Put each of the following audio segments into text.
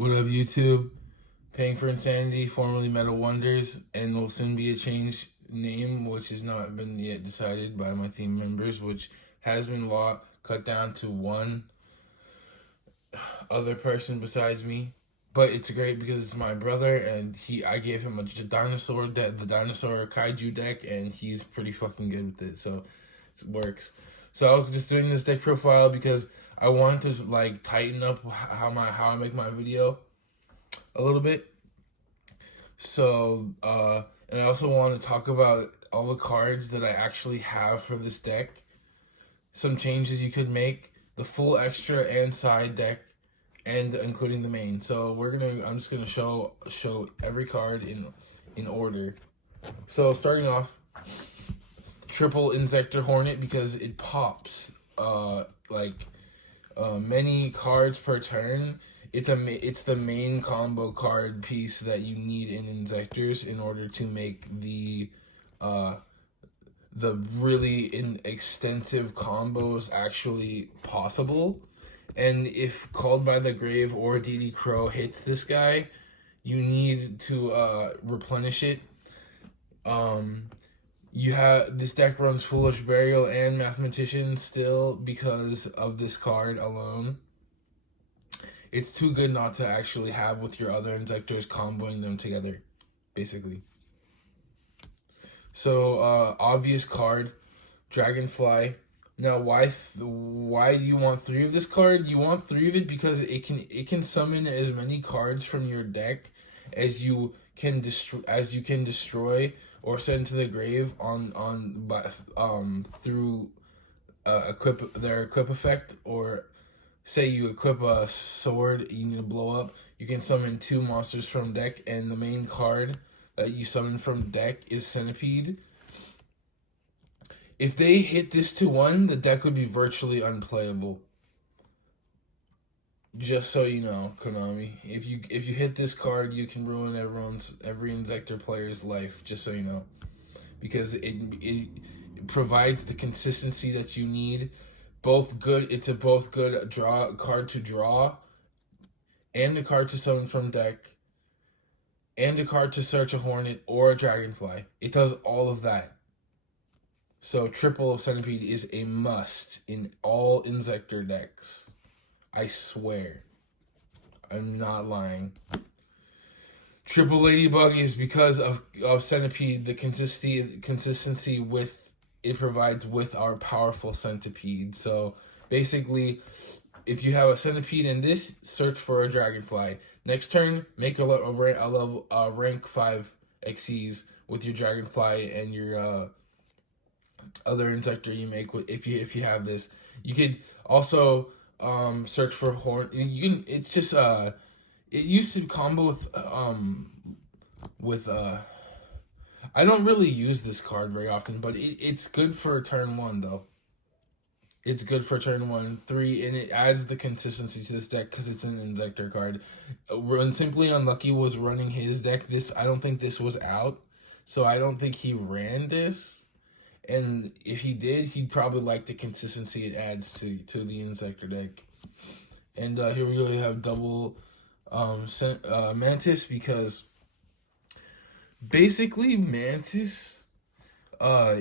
What up, YouTube? Paying for Insanity, formerly Metal Wonders, and will soon be a changed name, which has not been yet decided by my team members, which has been cut down to one other person besides me. But it's great because it's my brother, and I gave him a dinosaur deck, the dinosaur kaiju deck, and he's pretty fucking good with it, so it works. So I was just doing this deck profile because I wanted to like tighten up how I make my video a little bit. So, and I also want to talk about all the cards that I actually have for this deck. Some changes you could make, the full extra and side deck, and including the main. So I'm just gonna show every card in order. So starting off, triple Inzektor Hornet because it pops many cards per turn. It's the main combo card piece that you need in Inzektors in order to make the really extensive combos actually possible. And if Called by the Grave or DD Crow hits this guy, you need to replenish it. You have this deck runs Foolish Burial and Mathematician still because of this card alone. It's too good not to actually have with your other Inzektors, comboing them together, basically. So, obvious card, Dragonfly. Now, why do you want 3 of this card? You want 3 of it because it can summon as many cards from your deck as you can destroy or send to the grave through their equip effect. Or say you equip a sword you need to blow up, you can summon 2 monsters from deck, and the main card that you summon from deck is Centipede. If they hit this to 1, the deck would be virtually unplayable. Just so you know, Konami, if you hit this card, you can ruin every Inzektor player's life. Just so you know, because it provides the consistency that you need. It's a both good card to draw, and a card to summon from deck, and a card to search a Hornet or a Dragonfly. It does all of that. So triple Centipede is a must in all Inzektor decks. I swear. I'm not lying. Triple Ladybug is because of Centipede, the consistency with it provides with our powerful Centipede. So basically, if you have a Centipede in this, search for a Dragonfly. Next turn, make a rank 5 Xyz with your Dragonfly and your other Inzektor you make if you have this. You could also search for Horn. It's just it used to combo with I don't really use this card very often, but it's good for turn 1 though. It's good for turn 1, 3, and it adds the consistency to this deck because it's an Inzektor card. When Simply Unlucky was running his deck, I don't think this was out, so I don't think he ran this. And if he did, he'd probably like the consistency it adds to the Inzektor deck. And here we go. We have double Mantis because basically Mantis, if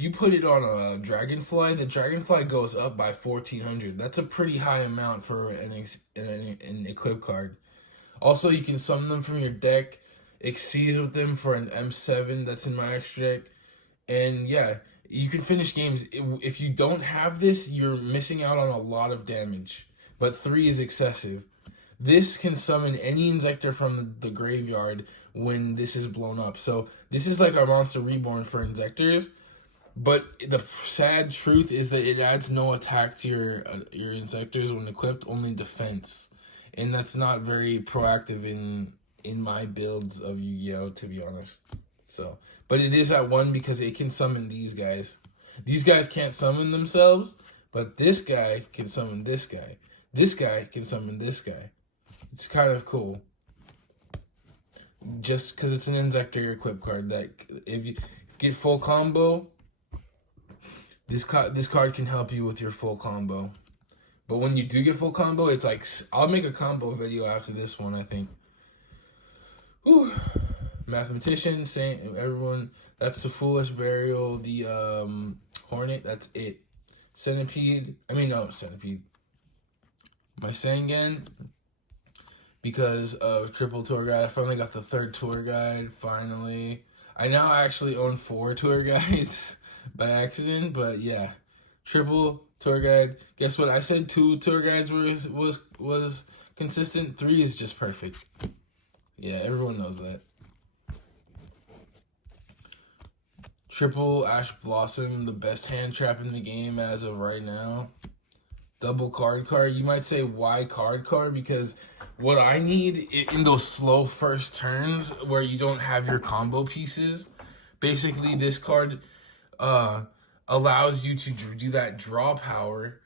you put it on a Dragonfly, the Dragonfly goes up by 1400. That's a pretty high amount for an equip card. Also, you can summon them from your deck, exceeds with them for an M7 that's in my extra deck, and yeah, you can finish games. If you don't have this, you're missing out on a lot of damage, but 3 is excessive. This can summon any Inzektor from the graveyard when this is blown up. So this is like our Monster Reborn for Inzektors, but the sad truth is that it adds no attack to your Inzektors when equipped, only defense, and that's not very proactive in my builds of Yu-Gi-Oh, to be honest. So, but it is at 1 because it can summon these guys. These guys can't summon themselves, but this guy can summon this guy. This guy can summon this guy. It's kind of cool. Just because it's an Inzektor equip card that if you get full combo, this card can help you with your full combo. But when you do get full combo, it's like, I'll make a combo video after this one, I think. Whew. Mathematician, Saint, everyone. That's the Foolish Burial, the Hornet, that's it. Centipede, Centipede. My Sangan, because of triple tour guide. I finally got the third tour guide, finally. I now actually own 4 tour guides by accident, but yeah. Triple tour guide. Guess what? I said 2 tour guides was consistent. 3 is just perfect. Yeah, everyone knows that. Triple Ash Blossom, the best hand trap in the game as of right now. Double card. You might say, why card? Because what I need in those slow first turns where you don't have your combo pieces, basically this card allows you to do that draw power,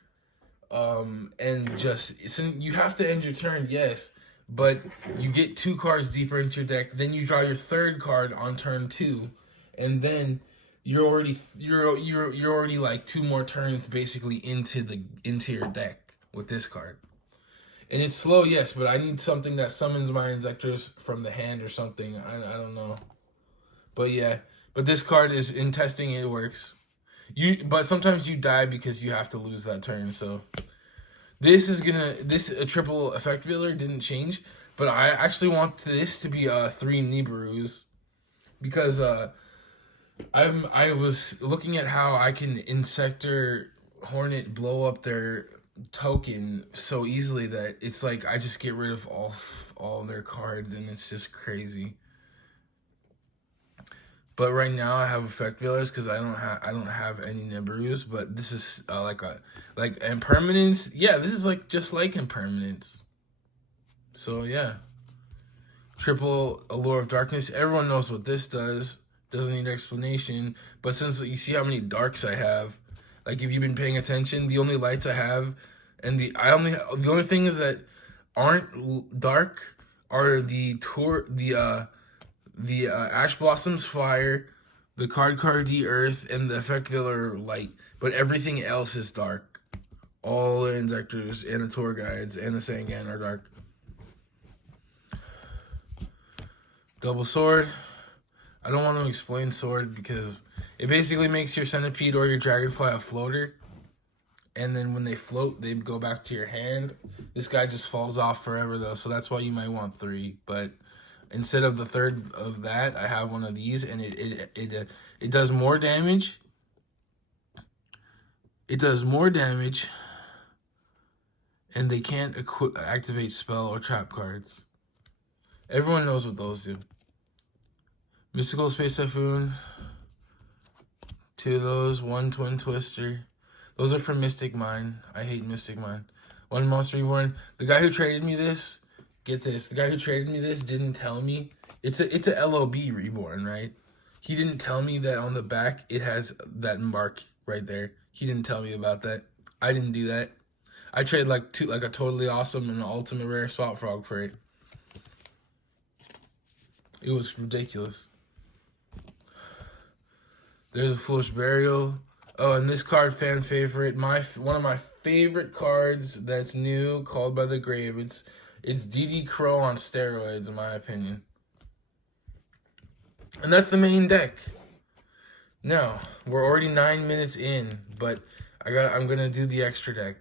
and just, so you have to end your turn, yes, but you get 2 cards deeper into your deck, then you draw your 3rd card on turn 2, and then you're already like 2 more turns basically into your deck with this card. And it's slow, yes, but I need something that summons my Inzektors from the hand or something. I don't know. But yeah, but this card is, in testing, it works. But sometimes you die because you have to lose that turn. So this is a triple effect veiler didn't change, but I actually want this to be 3 Nibiru's, because I was looking at how I can Inzektor Hornet blow up their token so easily that it's like I just get rid of all their cards, and it's just crazy. But right now I have effect veilers because I don't have any Nibiru's, but this is like impermanence. Yeah, this is just like impermanence. So yeah. Triple Allure of Darkness. Everyone knows what this does. Doesn't need explanation. But since you see how many darks I have, like if you've been paying attention, the only lights I have, and the only things that aren't dark are the Ash Blossoms Fire, the card D Earth, and the effect veiler Light. But everything else is dark. All the Inzektors and the tour guides and the Sangan are dark. Double Sword. I don't want to explain Sword because it basically makes your Centipede or your Dragonfly a floater. And then when they float, they go back to your hand. This guy just falls off forever, though, so that's why you might want 3. But instead of the 3rd of that, I have one of these, and it does more damage. It does more damage, and they can't activate spell or trap cards. Everyone knows what those do. Mystical Space Typhoon. 2 of those. 1 Twin Twister. Those are for Mystic Mine. I hate Mystic Mine. 1 Monster Reborn. The guy who traded me this, get this. The guy who traded me this didn't tell me. It's a LOB Reborn, right? He didn't tell me that on the back it has that mark right there. He didn't tell me about that. I didn't do that. I traded like a totally awesome and ultimate rare Swap Frog for it. It was ridiculous. There's a Foolish Burial. Oh, and this card, fan favorite. One of my favorite cards that's new, Called by the Grave. It's DD Crow on steroids, in my opinion. And that's the main deck. Now, we're already 9 minutes in, but I'm gonna do the extra deck.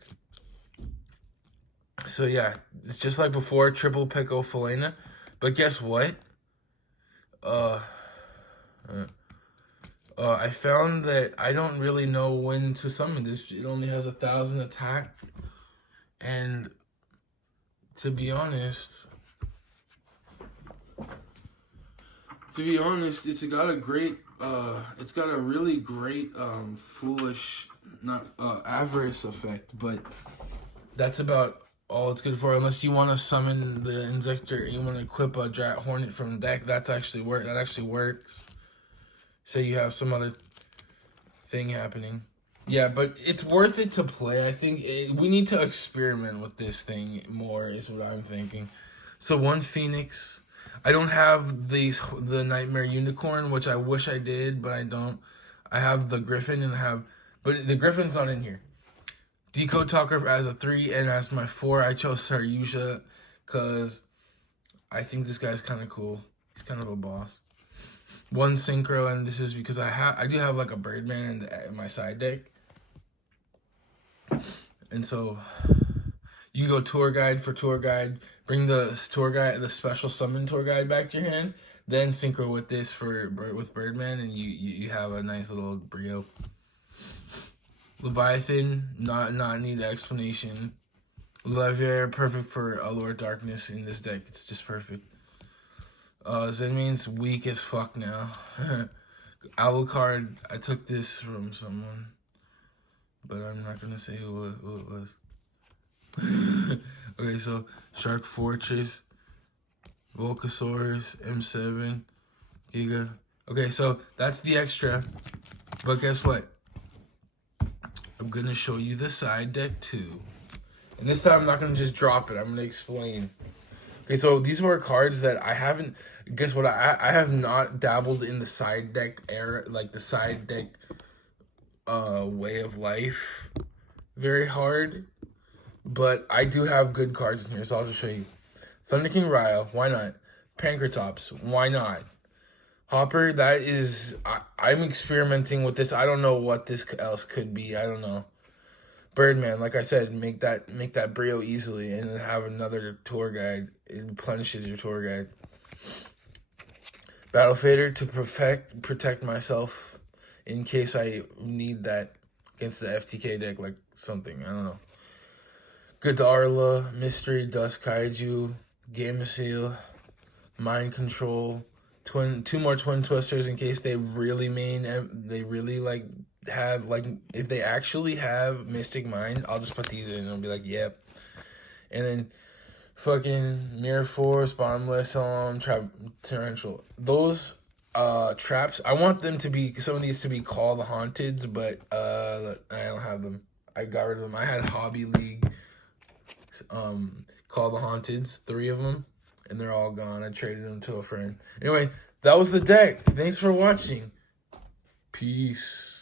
So yeah, it's just like before, triple Pico Felena. But guess what? I found that I don't really know when to summon this. It only has 1,000 attack, and to be honest, it's got a really great foolish, not avarice effect, but that's about all it's good for. Unless you want to summon the Inzektor, you want to equip a Drat Hornet from the deck, that actually works. Say you have some other thing happening. Yeah, but it's worth it to play. I think we need to experiment with this thing more is what I'm thinking. So 1 Phoenix. I don't have the Nightmare Unicorn, which I wish I did, but I don't. I have the Griffin but the Griffin's not in here. Decode Talker as a 3, and as my 4, I chose Saryusha because I think this guy's kind of cool. He's kind of a boss. 1 synchro, and this is because I do have like a Birdman in my side deck, and so you go Tour Guide for Tour Guide. Bring the Tour Guide, the special summon Tour Guide back to your hand. Then synchro with this with Birdman, and you have a nice little Brio. Leviathan, not need explanation. Levier, perfect for Allure Darkness in this deck. It's just perfect. Zenmain's weak as fuck now. Alucard, I took this from someone, but I'm not gonna say who it was. Okay, so Shark Fortress, Volcasaurus, M7, Giga. Okay, so that's the extra. But guess what? I'm going to show you the side deck too. And this time I'm not going to just drop it. I'm going to explain. Okay, so these were cards that I haven't... Guess what? I have not dabbled in the side deck era, like the side deck way of life very hard. But I do have good cards in here, so I'll just show you. Thunder King Ryle, why not? Pankratops, why not? Hopper, that is... I'm experimenting with this. I don't know what this else could be. I don't know. Birdman, like I said, make that Brio easily and then have another tour guide. It replenishes your tour guide. Battle Fader to protect myself in case I need that against the FTK deck, like something. I don't know. Good to Arla, Mystery, Dust Kaiju, Gamma Seal, Mind Control, two more Twin Twisters in case they really like have, like, if they actually have Mystic Mind, I'll just put these in and I'll be like, yep. And then fucking Mirror Force, Bottomless, Torrential. Those traps, I want them to be, some of these to be Call the Haunteds, but I don't have them. I got rid of them. I had Hobby League, Call the Haunteds, 3 of them, and they're all gone. I traded them to a friend. Anyway, that was the deck. Thanks for watching. Peace.